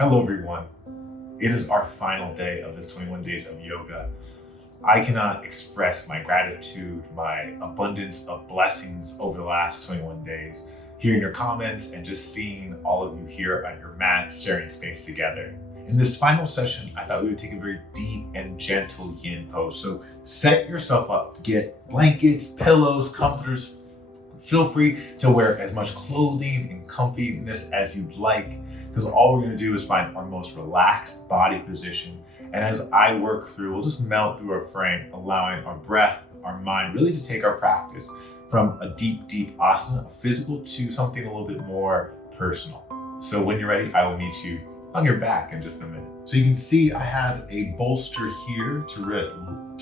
Hello, everyone. It is our final day of this 21 days of yoga. I cannot express my gratitude, my abundance of blessings over the last 21 days. Hearing your comments and just seeing all of you here on your mats sharing space together. In this final session, I thought we would take a very deep and gentle yin pose. So set yourself up, get blankets, pillows, comforters. Feel free to wear as much clothing and comfiness as you'd like, because all we're going to do is find our most relaxed body position. And as I work through, we'll just melt through our frame, allowing our breath, our mind really to take our practice from a deep, deep asana, a physical, to something a little bit more personal. So when you're ready, I will meet you on your back in just a minute. So you can see I have a bolster here to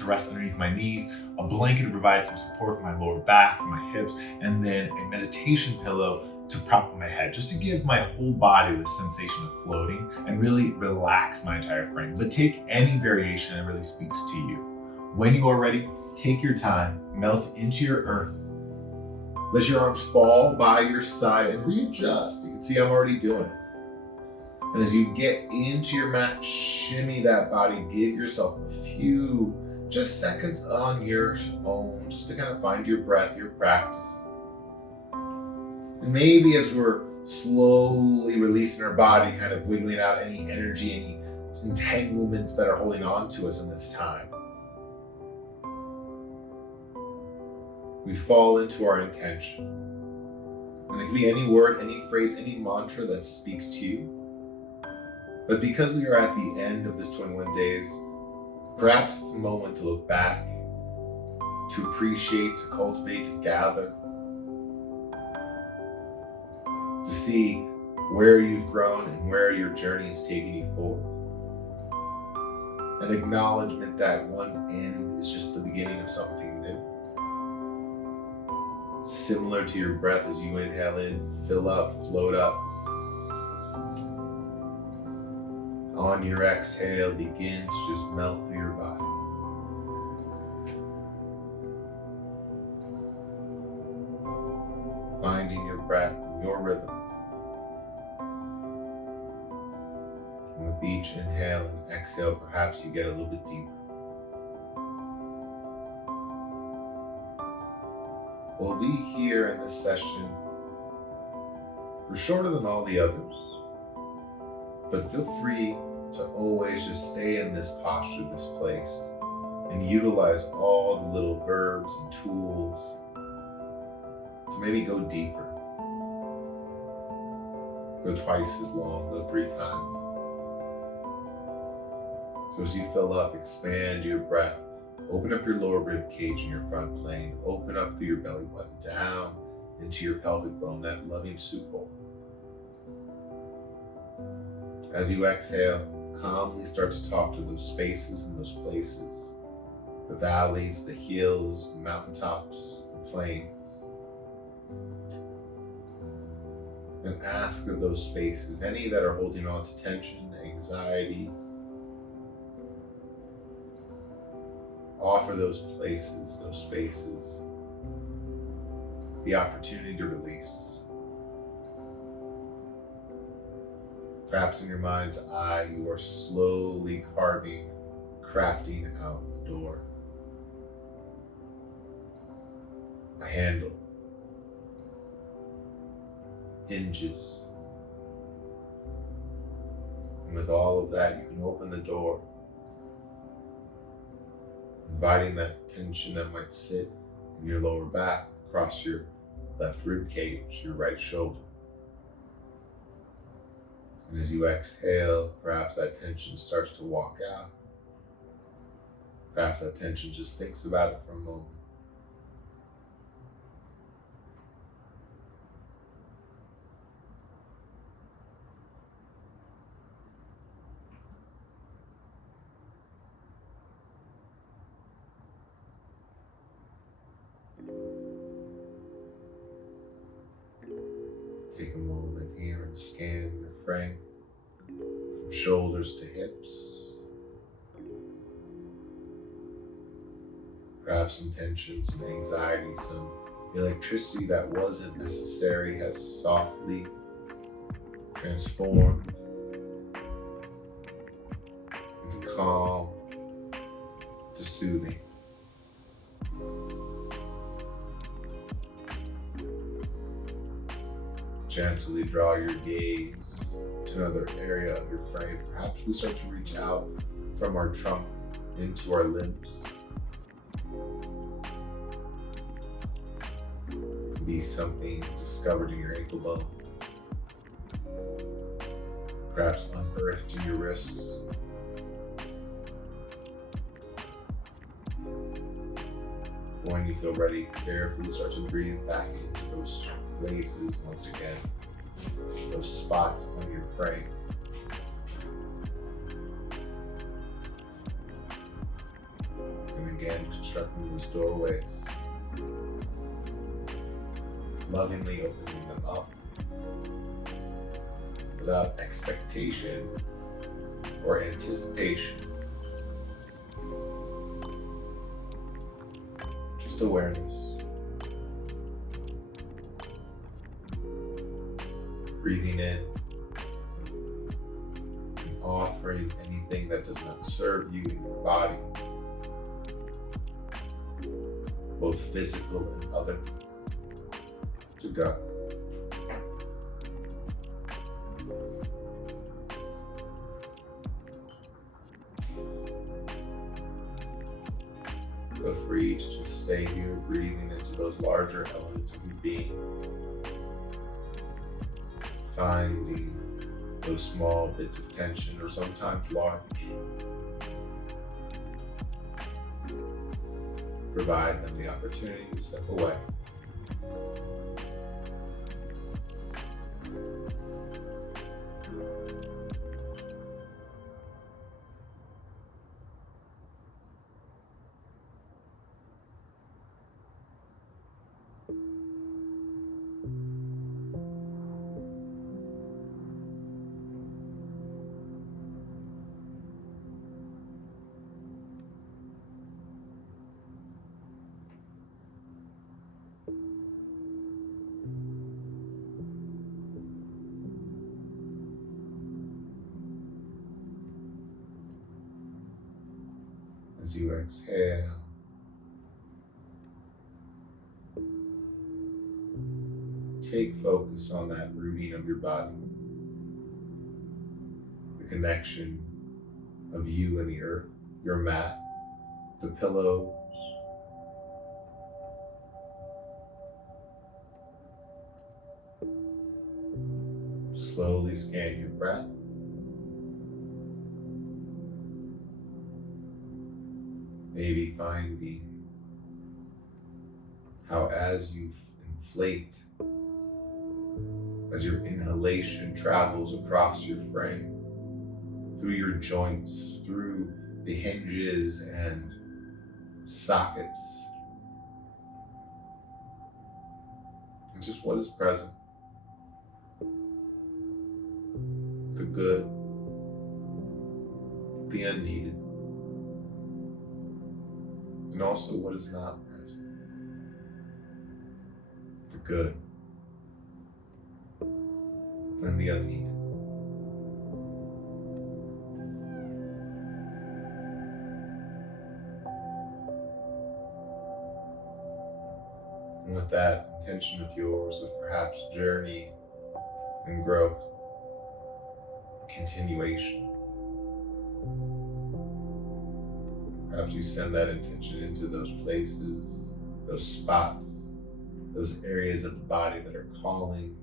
rest underneath my knees, a blanket to provide some support for my lower back, for my hips, and then a meditation pillow to prop my head, just to give my whole body the sensation of floating and really relax my entire frame. But take any variation that really speaks to you. When you are ready, take your time, melt into your earth. Let your arms fall by your side and readjust. You can see I'm already doing it. And as you get into your mat, shimmy that body, give yourself a few just seconds on your own, just to kind of find your breath, your practice. And maybe as we're slowly releasing our body, kind of wiggling out any energy, any entanglements that are holding on to us in this time, we fall into our intention. And it can be any word, any phrase, any mantra that speaks to you. But because we are at the end of this 21 days, perhaps it's a moment to look back, to appreciate, to cultivate, to gather, to see where you've grown and where your journey is taking you forward. An acknowledgement that one end is just the beginning of something new. Similar to your breath as you inhale in, fill up, float up. On your exhale, begin to just melt through your body. Finding your breath and your rhythm. And with each inhale and exhale, perhaps you get a little bit deeper. We'll be here in this session for shorter than all the others, but feel free to always just stay in this posture, this place, and utilize all the little verbs and tools to maybe go deeper. Go twice as long, go 3 times. So as you fill up, expand your breath. Open up your lower rib cage and your front plane. Open up through your belly button down into your pelvic bone, that loving supple. As you exhale, calmly start to talk to those spaces and those places, the valleys, the hills, the mountaintops, the plains. And ask of those spaces, any that are holding on to tension, anxiety, offer those places, those spaces, the opportunity to release. Perhaps in your mind's eye, you are slowly crafting out a door, a handle, hinges. And with all of that, you can open the door, inviting that tension that might sit in your lower back, across your left rib cage, your right shoulder. And as you exhale, perhaps that tension starts to walk out. Perhaps that tension just thinks about it for a moment. Take a moment here and scan your frame from shoulders to hips. Perhaps some tension, some anxiety, some electricity that wasn't necessary has softly transformed calm to soothing. Gently draw your gaze to another area of your frame. Perhaps we start to reach out from our trunk into our limbs. Be something discovered in your ankle bone, perhaps unearthed in your wrists. When you feel ready, carefully start to breathe back into those places once again, those spots on your frame. And again, constructing those doorways, lovingly opening them up without expectation or anticipation. Just awareness. Breathing in and offering anything that does not serve you in your body, both physical and other, to go. Feel free to just stay here, breathing into those larger elements of your being, finding those small bits of tension, or sometimes large. Provide them the opportunity to step away. As you exhale, take focus on that rooting of your body, the connection of you and the earth, your mat, the pillows, slowly scan your breath. Maybe finding how as you inflate, as your inhalation travels across your frame, through your joints, through the hinges and sockets, and just what is present, the good, the unneeded, and also what is not present, the good and the unneeded. And with that intention of yours of perhaps journey and growth, continuation, perhaps you send that intention into those places, those spots, those areas of the body that are calling.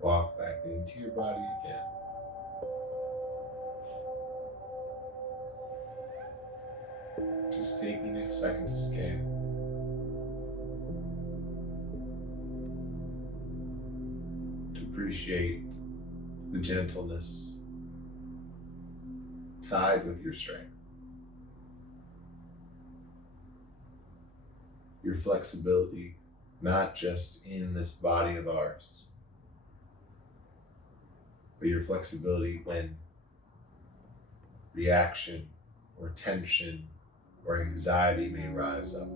Walk back into your body again. Just taking a second to scan. To appreciate the gentleness tied with your strength, your flexibility, not just in this body of ours, but your flexibility when reaction or tension or anxiety may rise up.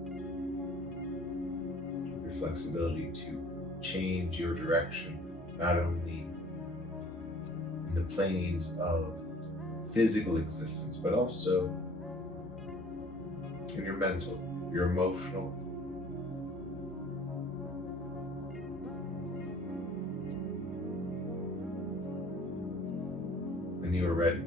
Your flexibility to change your direction, not only in the planes of physical existence, but also in your mental, your emotional. When you are ready,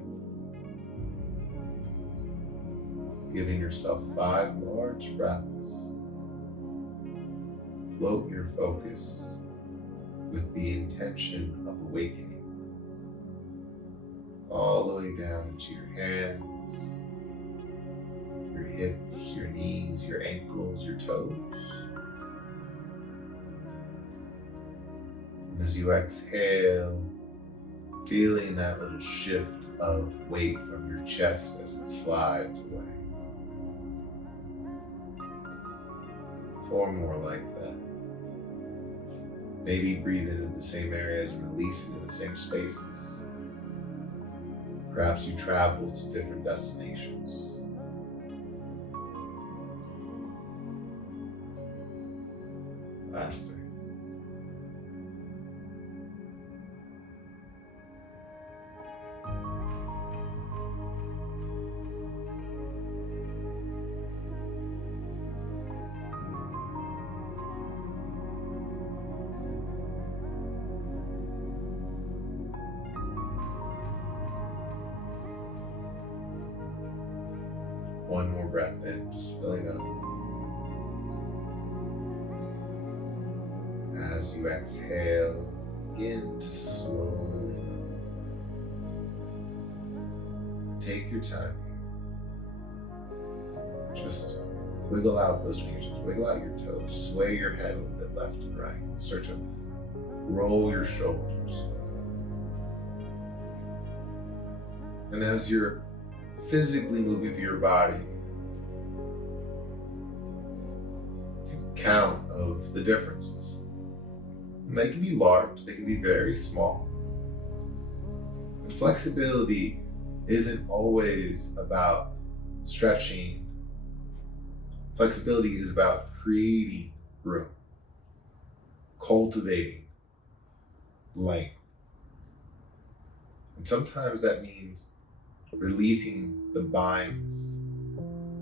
giving yourself 5 large breaths, float your focus with the intention of awakening all the way down into your hands, your hips, your knees, your ankles, your toes. And as you exhale, feeling that little shift of weight from your chest as it slides away. 4 more like that. Maybe breathe into the same areas and release into the same spaces. Perhaps you travel to different destinations. Last 3. One more breath in, just filling up. As you exhale, begin to slowly move. Take your time. Just wiggle out those fingers, just wiggle out your toes, sway your head a little bit left and right. Start to roll your shoulders. And as you're physically moving through your body, take account of the differences. And they can be large, they can be very small. But flexibility isn't always about stretching. Flexibility is about creating room, cultivating length. And sometimes that means releasing the binds,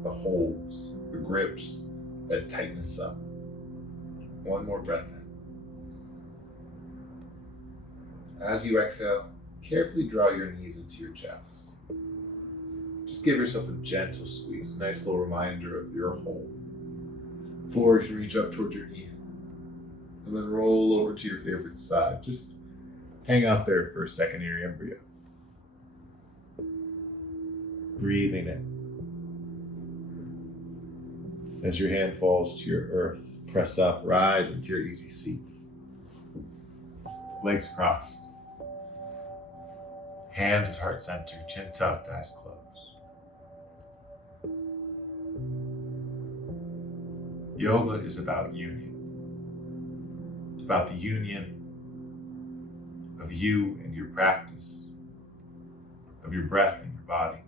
the holds, the grips that tighten us up. One more breath in. As you exhale, carefully draw your knees into your chest. Just give yourself a gentle squeeze, a nice little reminder of your hold. Forward to reach up towards your knees, and then roll over to your favorite side. Just hang out there for a second in your embryo. Breathing in. As your hand falls to your earth, press up, rise into your easy seat. Legs crossed. Hands at heart center, chin tucked, eyes closed. Yoga is about union. It's about the union of you and your practice, of your breath and your body,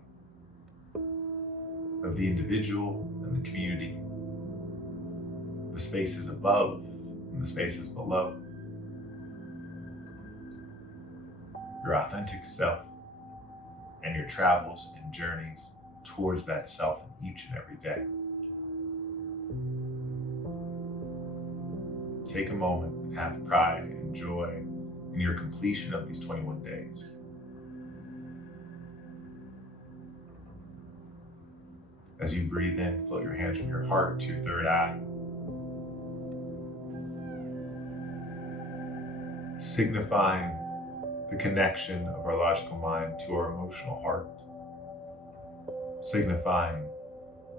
of the individual and the community, the spaces above and the spaces below, your authentic self, and your travels and journeys towards that self in each and every day. Take a moment and have pride and joy in your completion of these 21 days. As you breathe in, float your hands from your heart to your third eye. Signifying the connection of our logical mind to our emotional heart. Signifying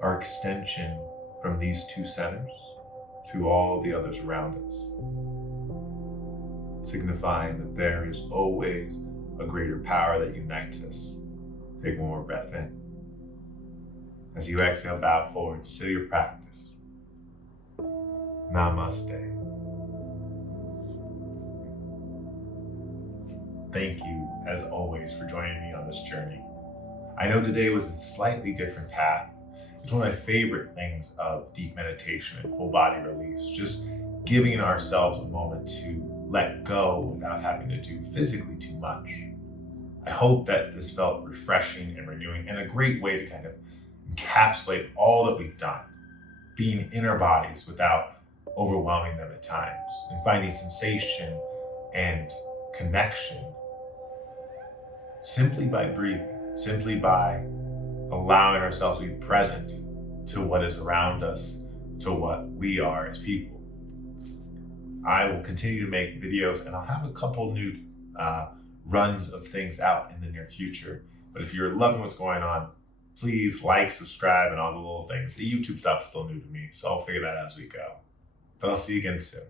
our extension from these two centers to all the others around us. Signifying that there is always a greater power that unites us. Take one more breath in. As you exhale, bow forward, seal your practice. Namaste. Thank you, as always, for joining me on this journey. I know today was a slightly different path. It's one of my favorite things of deep meditation and full body release, just giving ourselves a moment to let go without having to do physically too much. I hope that this felt refreshing and renewing and a great way to kind of encapsulate all that we've done, being in our bodies without overwhelming them at times, and finding sensation and connection simply by breathing, simply by allowing ourselves to be present to what is around us, to what we are as people. I will continue to make videos, and I'll have a couple new runs of things out in the near future. But if you're loving what's going on, please like, subscribe, and all the little things. The YouTube stuff is still new to me, so I'll figure that out as we go. But I'll see you again soon.